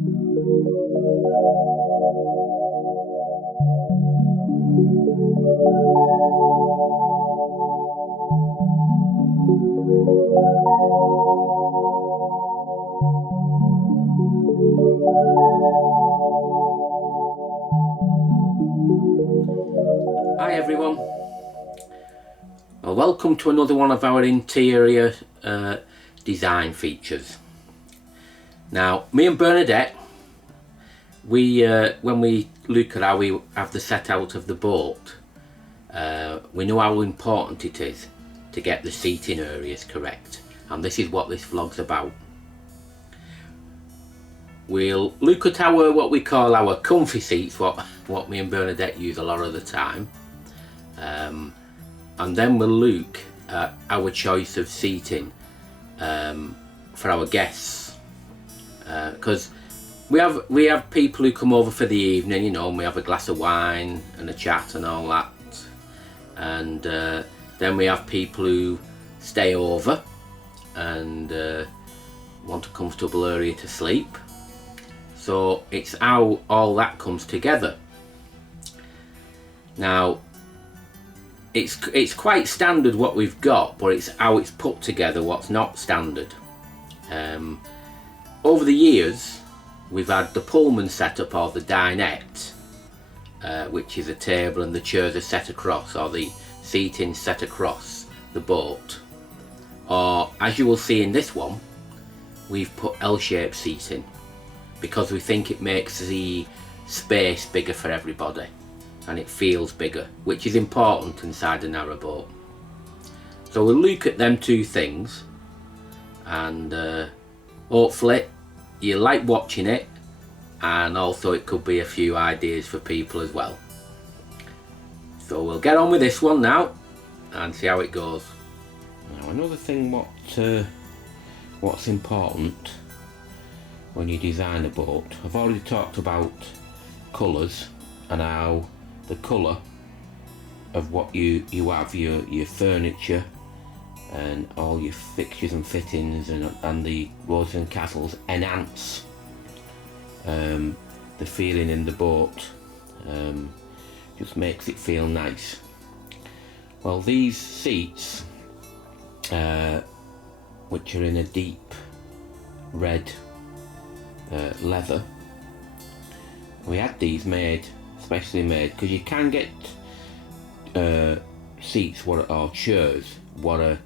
Hi everyone, well, welcome to another one of our interior design features. Now, me and Bernadette, when we look at how we have the set out of the boat, we know how important it is to get the seating areas correct, and this is what this vlog's about. We'll look at our, what we call our comfy seats, what me and Bernadette use a lot of the time. And then we'll look at our choice of seating for our guests, because we have people who come over for the evening, you know, and we have a glass of wine and a chat and all that, and then we have people who stay over and want a comfortable area to sleep. So it's how all that comes together. Now, it's quite standard what we've got, but it's how it's put together what's not standard. Over the years, we've had the Pullman setup, or the dinette, which is a table and the chairs are set across, or the seating set across the boat. Or, as you will see in this one, we've put L-shaped seating, because we think it makes the space bigger for everybody and it feels bigger, which is important inside a narrowboat. So we'll look at them two things, and hopefully you like watching it, and also it could be a few ideas for people as well. So we'll get on with this one now and see how it goes. Now, another thing what's important when you design a boat, I've already talked about colours and how the colour of what you have, your furniture and all your fixtures and fittings and the Roses and Castles enhance the feeling in the boat, just makes it feel nice. Well, these seats, which are in a deep red leather, we had these made, specially made, because you can get seats or chairs what are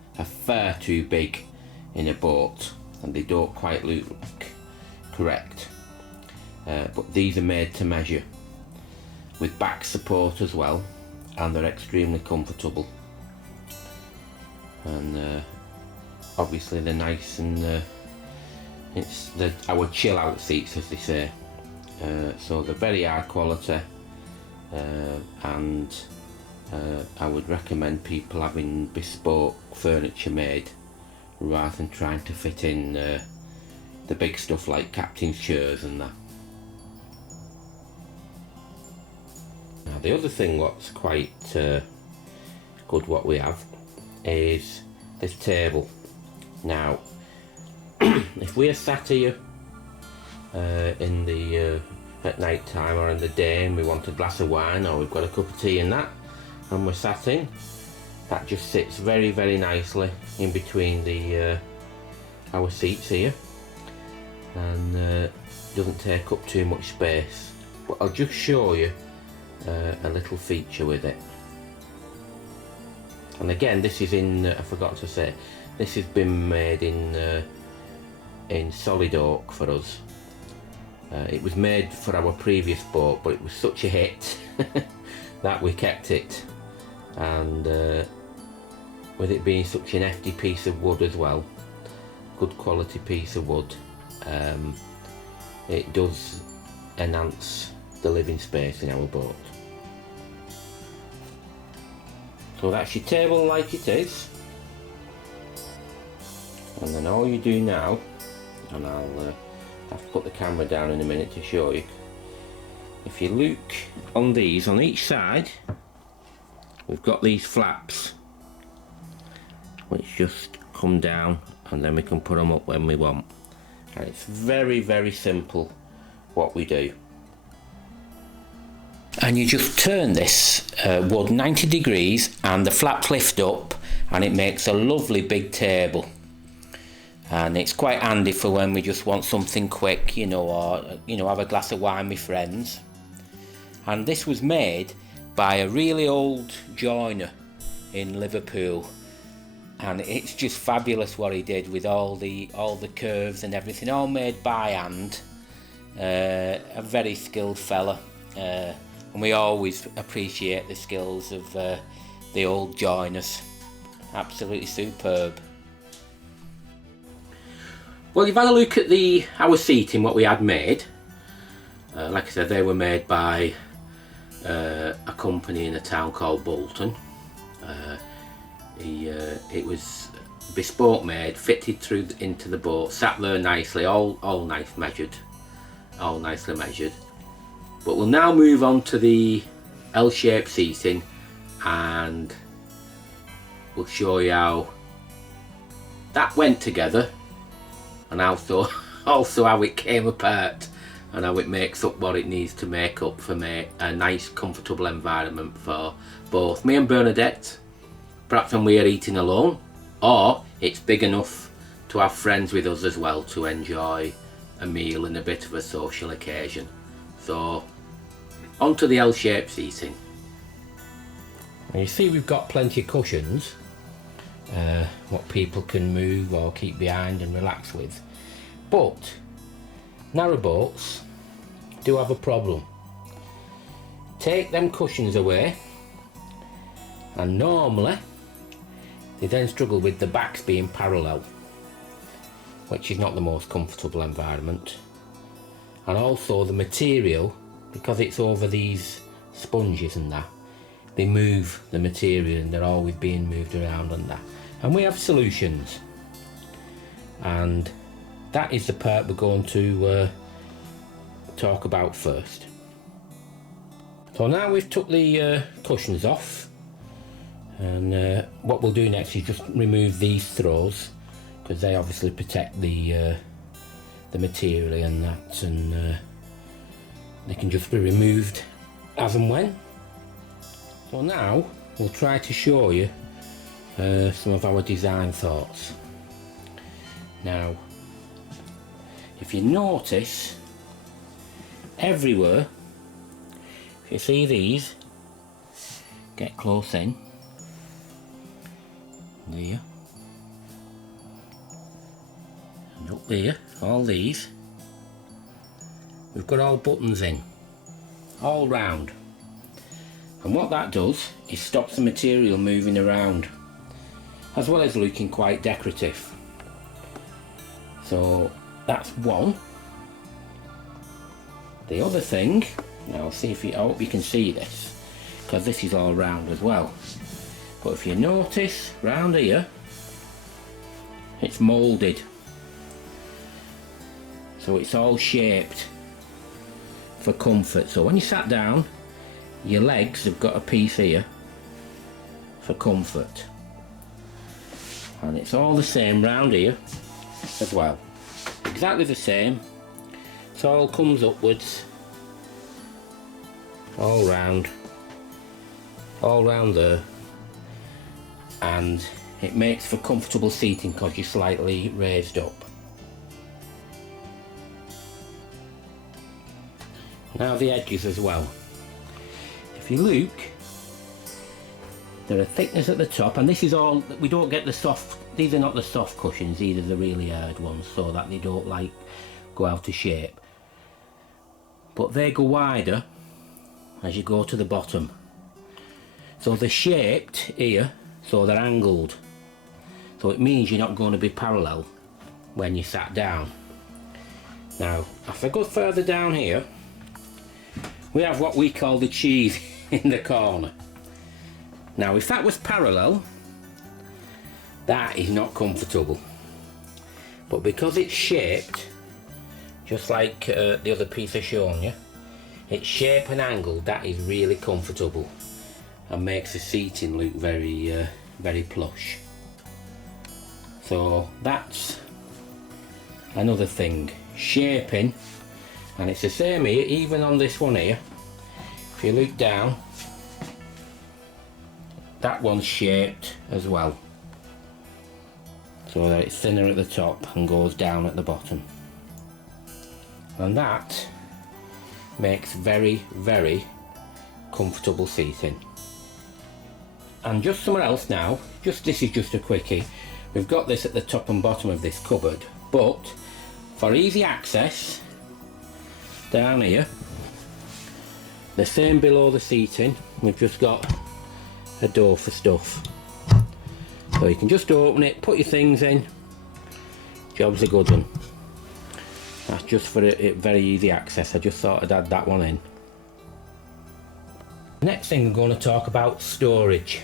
far too big in a boat and they don't quite look correct, but these are made to measure with back support as well, and they're extremely comfortable, and obviously they're nice, and it's our chill out seats, as they say. So they're very high quality, and I would recommend people having bespoke furniture made rather than trying to fit in the big stuff like captain's chairs and that. Now, the other thing what's quite good what we have is this table. Now, if we're sat here in the at night time or in the day and we want a glass of wine, or we've got a cup of tea and that, and we're sat in, that just sits very, very nicely in between the our seats here, and doesn't take up too much space. But I'll just show you a little feature with it. And again, this is in I forgot to say, this has been made in solid oak for us. It was made for our previous boat, but it was such a hit that we kept it, and with it being such an hefty piece of wood as well, good quality piece of wood, it does enhance the living space in our boat. So that's your table like it is, and then all you do now, and I'll have to put the camera down in a minute to show you, if you look on these, on each side we've got these flaps which just come down, and then we can put them up when we want, and it's very, very simple what we do. And you just turn this wood 90 degrees and the flaps lift up and it makes a lovely big table. And it's quite handy for when we just want something quick, you know, or have a glass of wine with friends. And this was made by a really old joiner in Liverpool, and it's just fabulous what he did with all the curves and everything, all made by hand. A very skilled fella, and we always appreciate the skills of the old joiners. Absolutely superb. Well, you've had a look at our seating, what we had made. Like I said, they were made by a company in a town called Bolton. It was bespoke made, fitted through into the boat, sat there nicely, all nicely measured. But we'll now move on to the L-shaped seating, and we'll show you how that went together, and also how it came apart, and how it makes up what it needs to make up for a nice comfortable environment for both me and Bernadette, perhaps when we are eating alone, or it's big enough to have friends with us as well to enjoy a meal and a bit of a social occasion. So onto the L-shaped seating. And you see we've got plenty of cushions, what people can move or keep behind and relax with. But narrowboats do have a problem. Take them cushions away and normally they then struggle with the backs being parallel, which is not the most comfortable environment. And also the material, because it's over these sponges and that, they move the material and they're always being moved around and that. And we have solutions, and that is the part we're going to talk about first. So now we've took the cushions off, and what we'll do next is just remove these throws, because they obviously protect the material and that, and they can just be removed as and when. So now we'll try to show you some of our design thoughts. Now, if you notice, everywhere, if you see these, get close in, there, and up there, all these, we've got all buttons in, all round. And what that does is stops the material moving around, as well as looking quite decorative. So that's one. The other thing, now see if I hope you can see this, because this is all round as well. But if you notice round here, it's moulded, so it's all shaped for comfort. So when you sat down, your legs have got a piece here for comfort, and it's all the same round here as well, exactly the same. It all comes upwards, all round there, and it makes for comfortable seating because you're slightly raised up. Now the edges as well. If you look, there are thickness at the top, and this is all, we don't get the soft, these are not the soft cushions, these are the really hard ones, so that they don't like go out of shape. But they go wider as you go to the bottom. So they're shaped here, so they're angled. So it means you're not going to be parallel when you sat down. Now, if I go further down here, we have what we call the cheese in the corner. Now, if that was parallel, that is not comfortable. But because it's shaped, just like the other piece I've shown you, it's shaped and angled, that is really comfortable and makes the seating look very, very plush. So that's another thing, shaping And it's the same here, even on this one here. If you look down, that one's shaped as well, so that it's thinner at the top and goes down at the bottom. And that makes very, very comfortable seating. And just somewhere else now, this is just a quickie. We've got this at the top and bottom of this cupboard, but for easy access, down here, the same below the seating, we've just got a door for stuff. So you can just open it, put your things in, job's a good one. That's just for it very easy access. I just thought I'd add that one in. Next thing I'm going to talk about, storage.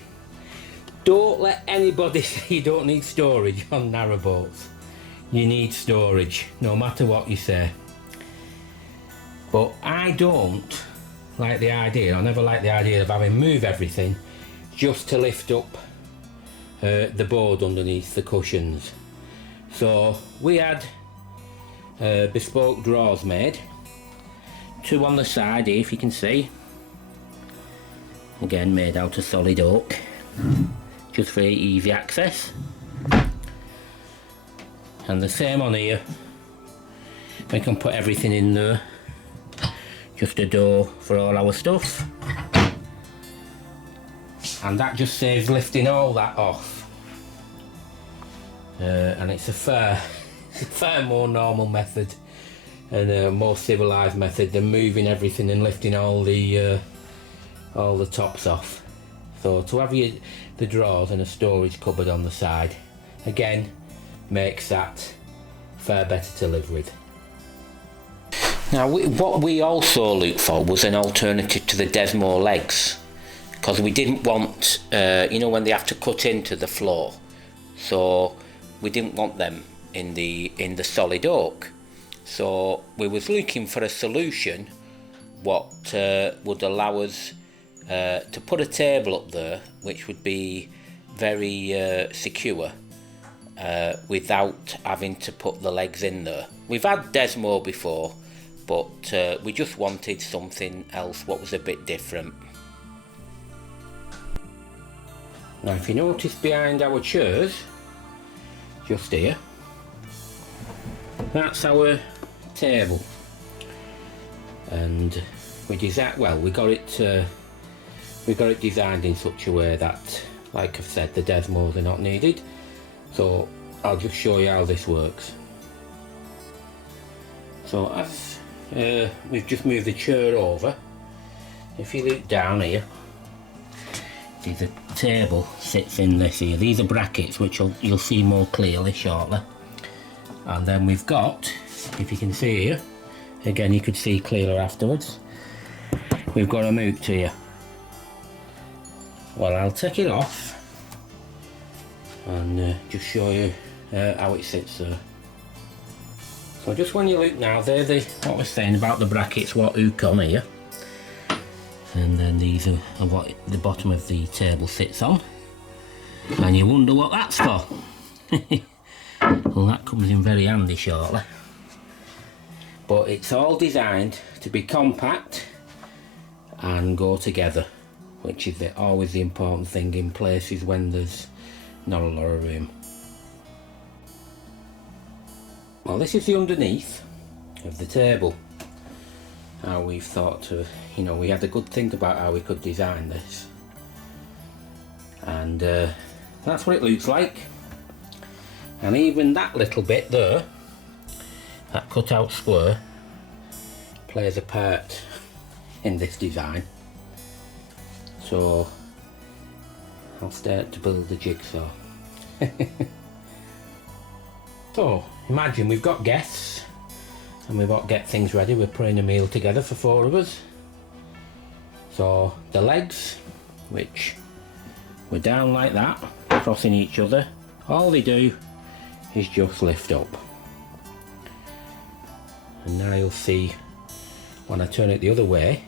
Don't let anybody say you don't need storage on narrowboats. You need storage, no matter what you say. But I don't like the idea, I never like the idea of having to move everything just to lift up the board underneath the cushions. So we had bespoke drawers made, 2 on the side here if you can see, again made out of solid oak, just for easy access. And the same on here, we can put everything in there, just a door for all our stuff, and that just saves lifting all that off. And it's a far more normal method and a more civilised method than moving everything and lifting all the tops off. So to have the drawers and a storage cupboard on the side, again, makes that far better to live with. Now what we also looked for was an alternative to the Desmo legs, because we didn't want, you know, when they have to cut into the floor, so we didn't want them in the solid oak. So we was looking for a solution what would allow us to put a table up there which would be very secure without having to put the legs in there. We've had Desmo before, but we just wanted something else what was a bit different. Now if you notice behind our chairs, just here, that's our table, and we got it designed in such a way that, like I've said, the Desmos are not needed. So I'll just show you how this works. So as we've just moved the chair over, if you look down here, see the table sits in this here. These are brackets which you'll see more clearly shortly. And then we've got, if you can see here, again you could see clearer afterwards, we've got a moot here. Well, I'll take it off and just show you how it sits there. So just when you look now, they're what we're saying about the brackets what hook on here, and then these are what the bottom of the table sits on, and you wonder what that's for. Well, that comes in very handy shortly. But it's all designed to be compact and go together, which is always the important thing in places when there's not a lot of room. Well, this is the underneath of the table. How we've thought to, you know, we had a good think about how we could design this, and that's what it looks like. And even that little bit there, that cut out square, plays a part in this design. So I'll start to build the jigsaw. So imagine we've got guests and we've got to get things ready. We're putting a meal together for 4 of us. So the legs, which were down like that, crossing each other, all they do is just lift up. And now you'll see when I turn it the other way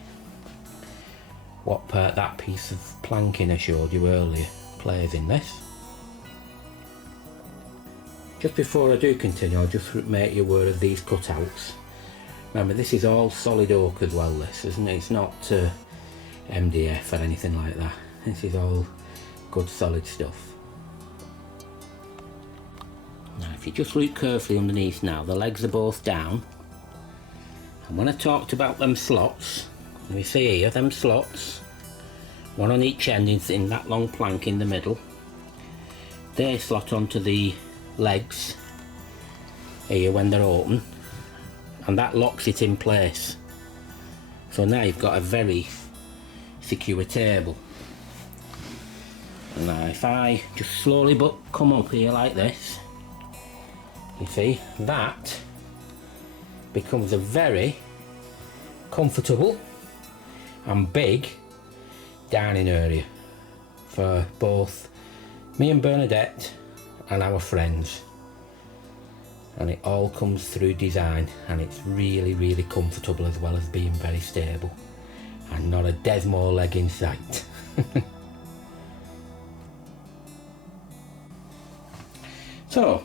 what part that piece of planking I showed you earlier plays in this. Just before I do continue, I'll just make you aware of these cutouts. Remember, this is all solid oak as well, this, isn't it? It's not MDF or anything like that. This is all good solid stuff. Now if you just look carefully underneath now, the legs are both down. And when I talked about them slots, you see here, them slots, one on each end in that long plank in the middle, they slot onto the legs here when they're open, and that locks it in place. So now you've got a very secure table. And now if I just slowly but come up here like this, you see that becomes a very comfortable and big dining area for both me and Bernadette and our friends. And it all comes through design, and it's really, really comfortable as well as being very stable, and not a Desmo leg in sight. So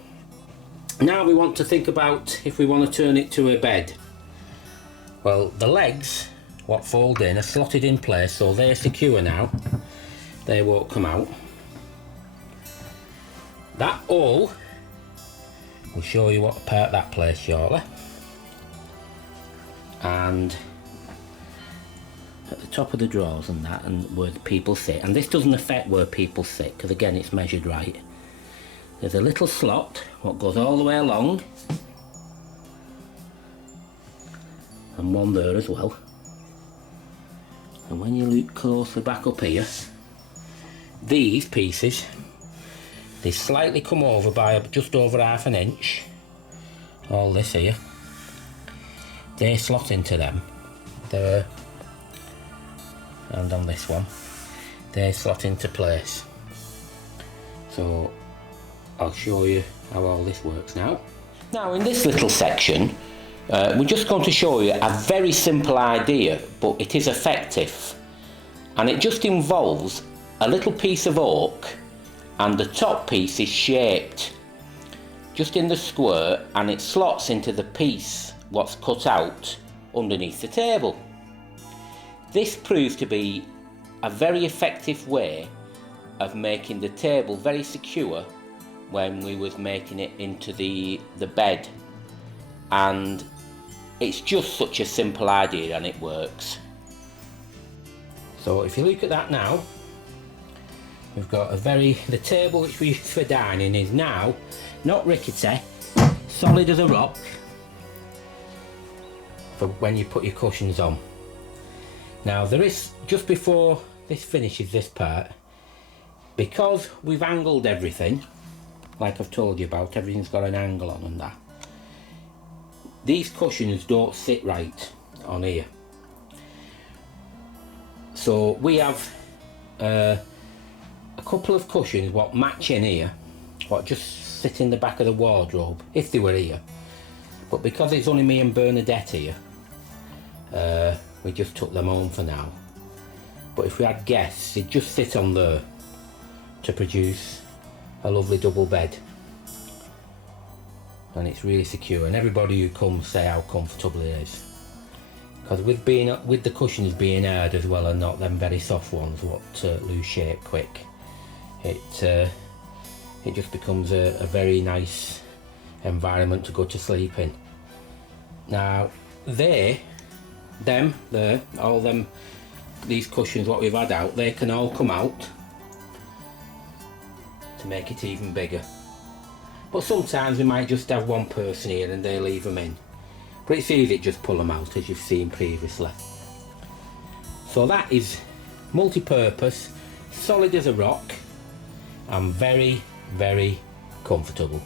now we want to think about if we want to turn it to a bed. Well, the legs, what fold in, are slotted in place, so they're secure now. They won't come out. That all, we'll show you what part that plays shortly. And at the top of the drawers and that, and where the people sit, and this doesn't affect where people sit because again it's measured right. There's a little slot what goes all the way along, and one there as well. And when you look closely back up here, these pieces, they slightly come over by just over ½ an inch. All this here, they slot into them there, and on this one they slot into place. So I'll show you how all this works now. Now in this little section, we're just going to show you a very simple idea, but it is effective, and it just involves a little piece of oak, and the top piece is shaped just in the square, and it slots into the piece what's cut out underneath the table. This proves to be a very effective way of making the table very secure when we was making it into the bed, and it's just such a simple idea and it works. So if you look at that now, we've got the table which we use for dining is now not rickety, solid as a rock for when you put your cushions on. Now there is, just before this finishes this part, because we've angled everything, like I've told you about, everything's got an angle on and that, these cushions don't sit right on here. So we have a couple of cushions what match in here, what just sit in the back of the wardrobe if they were here, but because it's only me and Bernadette here, we just took them home for now. But if we had guests, they'd just sit on there to produce a lovely double bed, and it's really secure, and everybody who comes say how comfortable it is, because with the cushions being hard as well and not them very soft ones what lose shape quick, it just becomes a very nice environment to go to sleep in. Now these cushions what we've had out, they can all come out to make it even bigger, but sometimes we might just have one person here and they leave them in, but it's easy to just pull them out as you've seen previously. So that is multi-purpose, solid as a rock, and very, very comfortable.